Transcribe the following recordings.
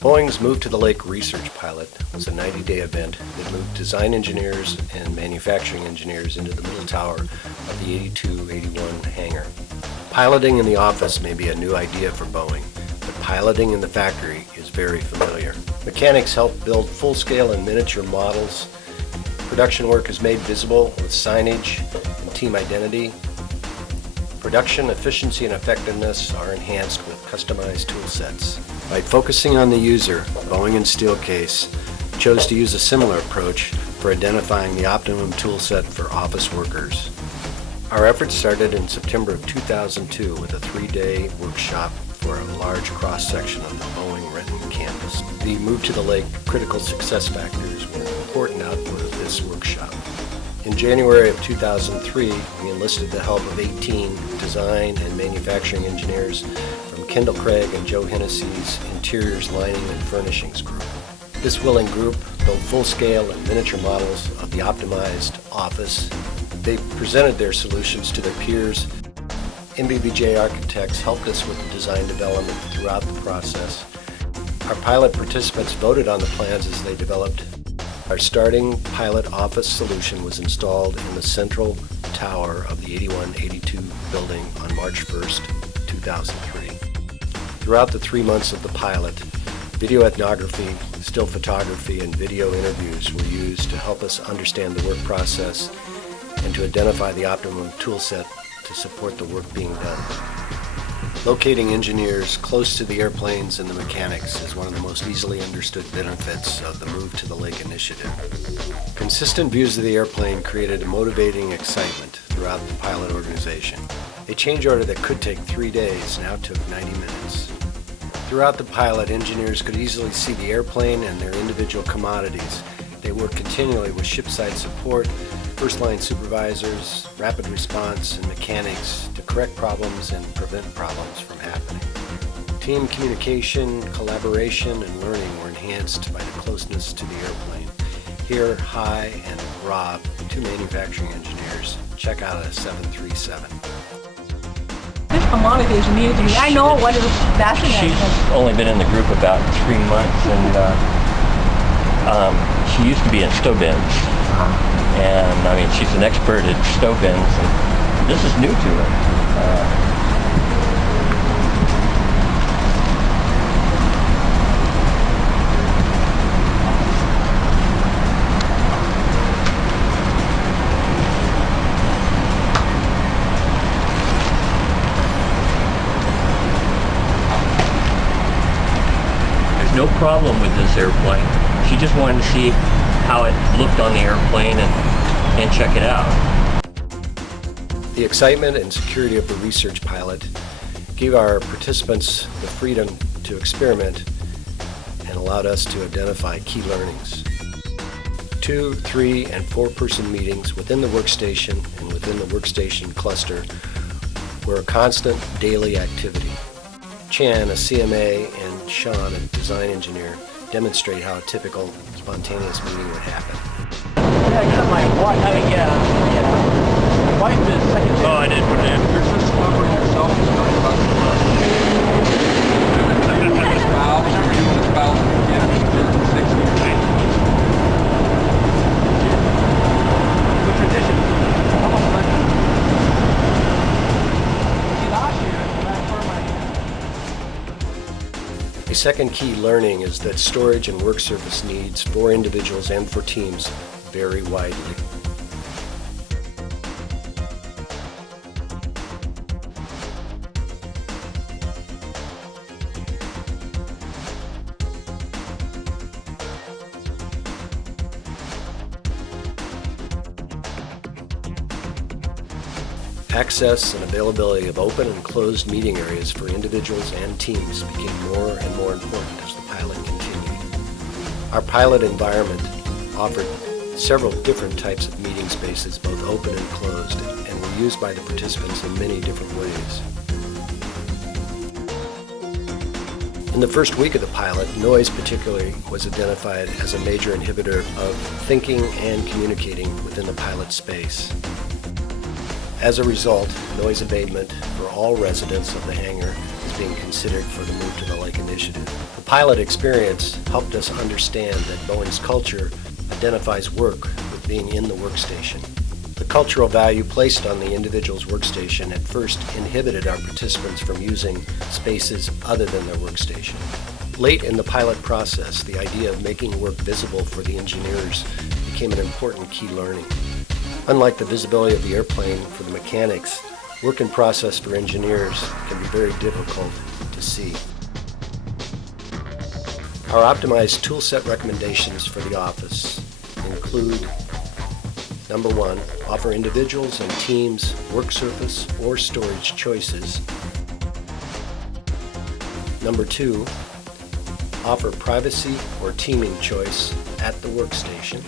Boeing's Move to the Lake research pilot was a 90-day event that moved design engineers and manufacturing engineers into the middle tower of the 82-81 hangar. Piloting in the office may be a new idea for Boeing, but piloting in the factory is very familiar. Mechanics help build full-scale and miniature models. Production work is made visible with signage and team identity. Production efficiency and effectiveness are enhanced with customized tool sets. By focusing on the user, Boeing and Steelcase chose to use a similar approach for identifying the optimum tool set for office workers. Our efforts started in September of 2002 with a 3-day workshop for a large cross-section of the Boeing Renton campus. The Move to the Lake critical success factors were an important output of this workshop. In January of 2003, we enlisted the help of 18 design and manufacturing engineers from Kendall Craig and Joe Hennessy's Interiors, Lining, and Furnishings group. This willing group built full-scale and miniature models of the optimized office. They presented their solutions to their peers. MBBJ architects helped us with the design development throughout the process. Our pilot participants voted on the plans as they developed. Our starting pilot office solution was installed in the central tower of the 81-82 building on March 1st, 2003. Throughout the 3 months of the pilot, video ethnography, still photography, and video interviews were used to help us understand the work process and to identify the optimum tool set to support the work being done. Locating engineers close to the airplanes and the mechanics is one of the most easily understood benefits of the Move to the Lake initiative. Consistent views of the airplane created a motivating excitement throughout the pilot organization. A change order that could take 3 days now took 90 minutes. Throughout the pilot, engineers could easily see the airplane and their individual commodities. They worked continually with shipside support, first-line supervisors, rapid response, and mechanics to correct problems and prevent problems from happening. Team communication, collaboration, and learning were enhanced by the closeness to the airplane. Here, Hai and Rob, 2 manufacturing engineers, check out a 737. This commodity is new to me. I know what is fascinating. She's only been in the group about 3 months, and she used to be in stove bins. And I mean, she's an expert at stove bins, and this is new to her. There's no problem with this airplane. She just wanted to see how it looked on the airplane and check it out. The excitement and security of the research pilot gave our participants the freedom to experiment and allowed us to identify key learnings. 2, 3, and 4-person meetings within the workstation and within the workstation cluster were a constant daily activity. Chan, a CMA, and Sean, a design engineer, demonstrate how a typical spontaneous meeting would happen. Yeah, I got my wife. I mean, my wife is second. Oh, I didn't put it in. You're just covering yourself and talking about the valves. You're doing this valve again for 6 years. The tradition. Almost like last year, when I tore my hand. A second key learning is that storage and work surface needs for individuals and for teams vary widely. Access and availability of open and closed meeting areas for individuals and teams became more and more important as the pilot continued. Our pilot environment offered several different types of meeting spaces, both open and closed, and were used by the participants in many different ways. In the first week of the pilot, noise particularly was identified as a major inhibitor of thinking and communicating within the pilot space. As a result, noise abatement for all residents of the hangar was being considered for the Move to the Lake initiative. The pilot experience helped us understand that Boeing's culture identifies work with being in the workstation. The cultural value placed on the individual's workstation at first inhibited our participants from using spaces other than their workstation. Late in the pilot process, the idea of making work visible for the engineers became an important key learning. Unlike the visibility of the airplane for the mechanics, work in process for engineers can be very difficult to see. Our optimized toolset recommendations for the office include: number one, offer individuals and teams work surface or storage choices. Number two, offer privacy or teaming choice at the workstation.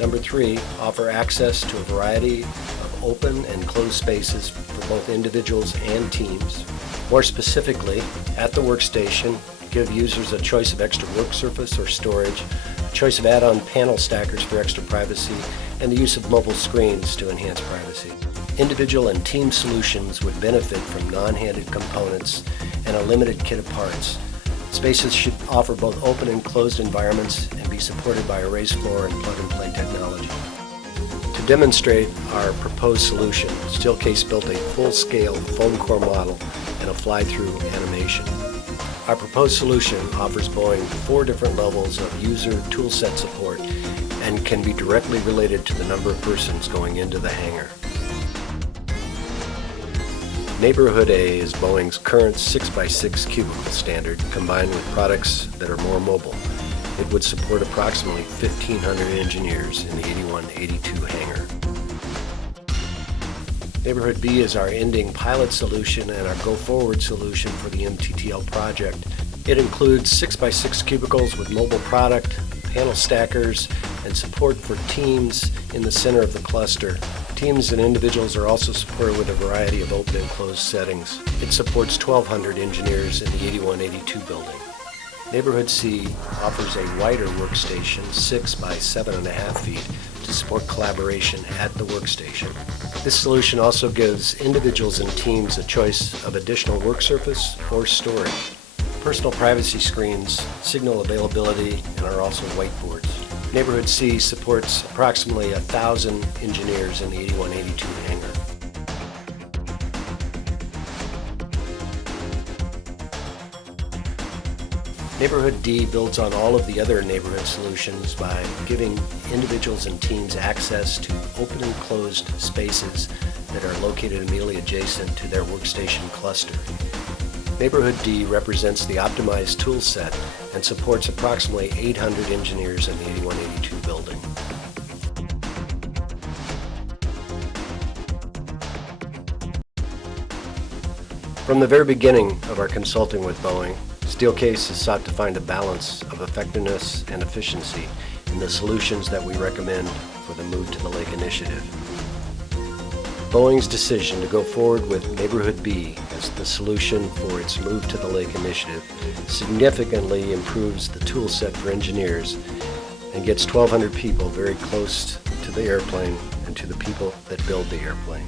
Number three, offer access to a variety of open and closed spaces for both individuals and teams. More specifically, at the workstation, give users a choice of extra work surface or storage, a choice of add-on panel stackers for extra privacy, and the use of mobile screens to enhance privacy. Individual and team solutions would benefit from non-handed components and a limited kit of parts. Spaces should offer both open and closed environments and be supported by a raised floor and plug-and-play technology. To demonstrate our proposed solution, Steelcase built a full-scale foam core model and a fly-through animation. Our proposed solution offers Boeing 4 different levels of user toolset support and can be directly related to the number of persons going into the hangar. Neighborhood A is Boeing's current 6x6 cubicle standard combined with products that are more mobile. It would support approximately 1,500 engineers in the 81-82 hangar. Neighborhood B is our ending pilot solution and our go-forward solution for the MttL project. It includes 6x6 cubicles with mobile product, panel stackers, and support for teams in the center of the cluster. Teams and individuals are also supported with a variety of open and closed settings. It supports 1,200 engineers in the 81-82 building. Neighborhood C offers a wider workstation, 6 by 7.5 feet, to support collaboration at the workstation. This solution also gives individuals and teams a choice of additional work surface or storage. Personal privacy screens signal availability and are also whiteboards. Neighborhood C supports approximately 1,000 engineers in the 81-82 hangar. Neighborhood D builds on all of the other neighborhood solutions by giving individuals and teams access to open and closed spaces that are located immediately adjacent to their workstation cluster. Neighborhood D represents the optimized tool set and supports approximately 800 engineers in the 81-82 building. From the very beginning of our consulting with Boeing, Steelcase has sought to find a balance of effectiveness and efficiency in the solutions that we recommend for the Move to the Lake initiative. Boeing's decision to go forward with Neighborhood B as the solution for its Move to the Lake initiative significantly improves the tool set for engineers and gets 1,200 people very close to the airplane and to the people that build the airplane.